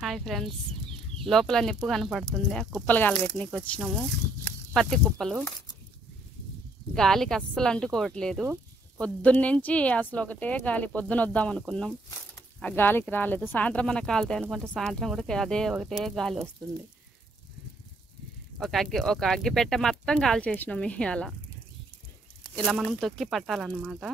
Hi friends, లోపల నిప్పు కనపడుతుంది. ఆ కుప్పలు గాలిపెట్టడానికి వచ్చినాము. పత్తి కుప్పలు గాలికి అస్సలు అంటుకోవట్లేదు. పొద్దున్నుంచి అసలు ఒకటే గాలి. పొద్దున వద్దాం అనుకున్నాం, ఆ గాలికి రాలేదు. సాయంత్రం మన కాలుతాయి అనుకుంటే సాయంత్రం కూడా అదే ఒకటే గాలి వస్తుంది. ఒక అగ్గి పెట్టె మొత్తం గాలి చేసినాం. అలా ఇలా మనం తొక్కి పట్టాలన్నమాట.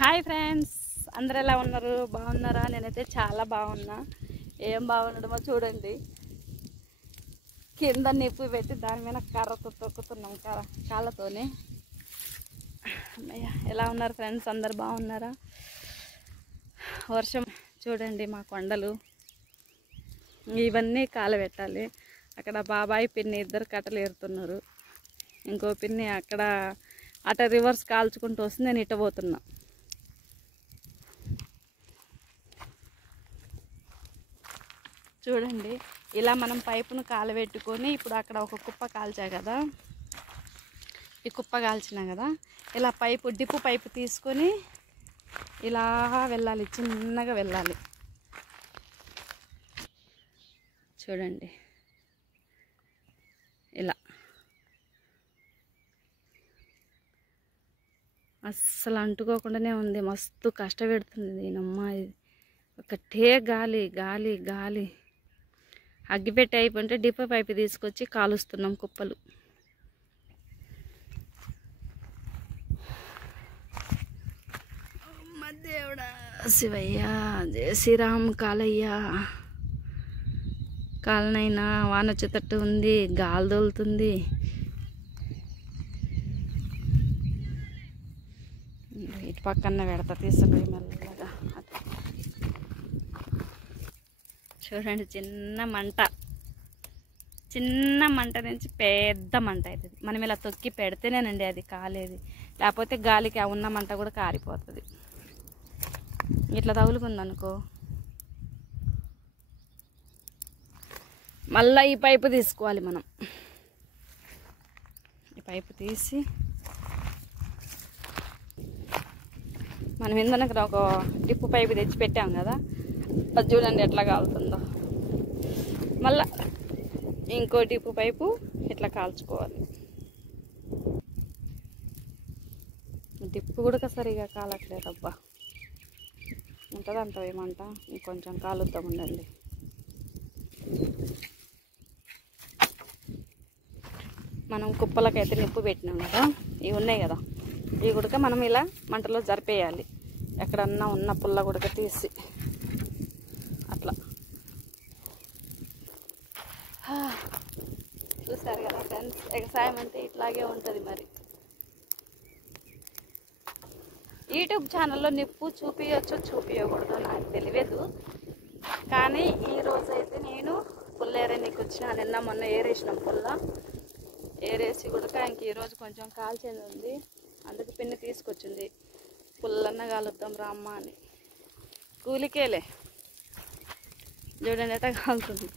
హాయ్ ఫ్రెండ్స్, అందరు ఎలా ఉన్నారు? బాగున్నారా? నేనైతే చాలా బాగున్నా. ఏం బాగుండడమో చూడండి. కింద నిప్పు పెట్టి దాని మీద కర్రతో తొక్కుతున్నాం, కాళ్ళతోనే. అమ్మయ్య, ఎలా ఉన్నారు ఫ్రెండ్స్? అందరు బాగున్నారా? వర్షం చూడండి, మా కొండలు ఇవన్నీ కాలబెట్టాలి. అక్కడ బాబాయ్ పిన్ని ఇద్దరు కట్టలు ఏరుతున్నారు. ఇంకో పిన్ని అక్కడ అట రివర్స్ కాల్చుకుంటూ వస్తుంది. నేను ఇట పోతున్నా. చూడండి, ఇలా మనం పైపును కాలబెట్టుకొని ఇప్పుడు అక్కడ ఒక కుప్ప కాల్చా కదా, ఈ కుప్ప కాల్చినా కదా, ఇలా డిప్పు పైపు తీసుకొని ఇలా వెళ్ళాలి, చిన్నగా వెళ్ళాలి. చూడండి, ఇలా అస్సలు అంటుకోకుండానే ఉంది. మస్తు కష్టపెడుతుంది దీనమ్మ. ఒకటే గాలి గాలి గాలి. అగ్గిపెట్టి అయిపోయింటే డిపో పైపు తీసుకొచ్చి కాలుస్తున్నాం కుప్పలు. దేవుడా శివయ్య, జయ శ్రీరామ్. కాలయ్యా, కాలనైనా వాన వచ్చేటట్టు ఉంది. గాలి దోలుతుంది. ఇటు పక్కన పెడతా, తీసుకుపోయి మెల్లగా. చూడండి, చిన్న మంట నుంచి పెద్ద మంట అవుతుంది. మనం ఇలా తొక్కి పెడితేనేనండి అది కాలేది. లేకపోతే గాలికి ఉన్న మంట కూడా కారిపోతుంది. ఇట్లా తగులుకుందనుకో, మళ్ళీ ఈ పైపు తీసుకోవాలి మనం. ఈ పైపు తీసి మనం ఇందనక ఒక డిప్పు పైపు తెచ్చి పెట్టాం కదా, అది చూడండి ఎట్లా కాలుతుందో. మళ్ళా ఇంకో డిప్పు పైపు ఇట్లా కాల్చుకోవాలి. డిప్పు కూడా సరిగా కాలట్లేదు. అబ్బా, ఉంటుందంట ఏమంట. ఇంకొంచెం కాలుద్దాం, ఉండండి. మనం కుప్పలకైతే నిప్పు పెట్టినాం కదా, ఇవి ఉన్నాయి కదా, ఇవి కూడా మనం ఇలా మంటలో జరిపేయాలి. ఎక్కడన్నా ఉన్న పుల్ల గుడక తీసి అట్లా. చూసారు కదా ఫ్రెండ్స్, వ్యవసాయం అంటే ఇట్లాగే ఉంటుంది. మరి యూట్యూబ్ ఛానల్లో నిప్పు చూపించచ్చు, చూపించకూడదు నాకు తెలియదు. కానీ ఈరోజు అయితే నేను పుల్ల ఏరేనికి వచ్చిన. నిన్న మొన్న ఏరేసినాం పుల్ల. ఏరేసి కూడా ఇంక ఈరోజు కొంచెం కాల్చేది ఉంది. అందుకు పిన్ని తీసుకొచ్చింది. పుల్లన్న కాలుద్దాం రామ్మ అని. కూలికేలే, చూడండి ఎట్లా కాలుతుంది.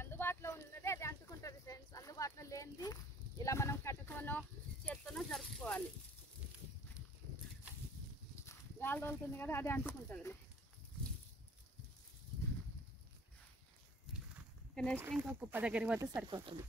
అందుబాటులో ఉన్నది అది అంటుకుంటుంది ఫ్రెండ్స్. అందుబాటులో లేనిది ఇలా మనం కట్టుకోనో చేత్తోనో జరుపుకోవాలి. గాలి తోలుతుంది కదా, అది అంటుకుంటుంది. నెక్స్ట్ ఇంకో కుప్ప దగ్గరికి పోతే సరిపోతుంది.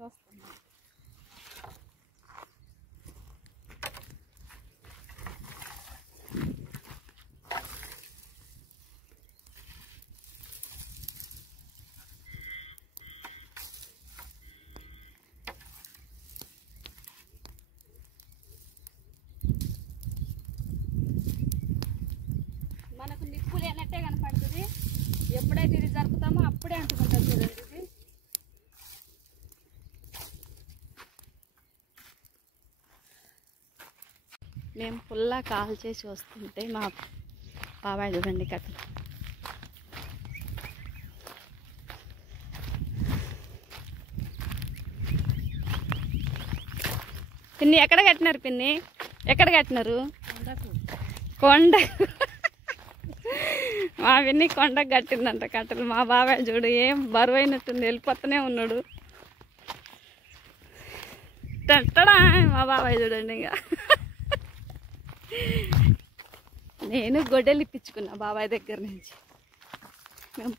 వస్తుంది. అప్పుడే అంటుకుంటారు చూడండి ఇది. మేము పుల్లా కాల్ చేసి వస్తుంటే మా బాబాయ్ చూడండి కట్టలు. పిన్ని ఎక్కడ కట్టినారు? పిన్ని ఎక్కడ కట్టినారు? కొండ. మా పిన్ని కొండకు కట్టిందంట కట్టలు. మా బాబాయ్ చూడు ఏం బరువైనట్టుంది, వెళ్ళిపోతూనే ఉన్నాడు. టట్టడా మా బాబాయ్ చూడండి. ఇంకా నేను గొడ్డలు ఇప్పించుకున్నా బాబాయ్ దగ్గర నుంచి. మేము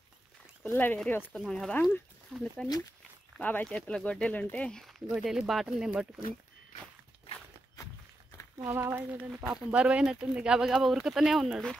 పుల్ల వేరి వస్తున్నాం కదా, అందుకని బాబాయ్ చేతిలో గొడ్డలు ఉంటే గొడ్డలి బాటలు నేను పట్టుకున్నా. మా బాబాయ్ చూడండి పాపం బరువైనట్టుంది, గబగబా ఉరుకుతూనే ఉన్నాడు.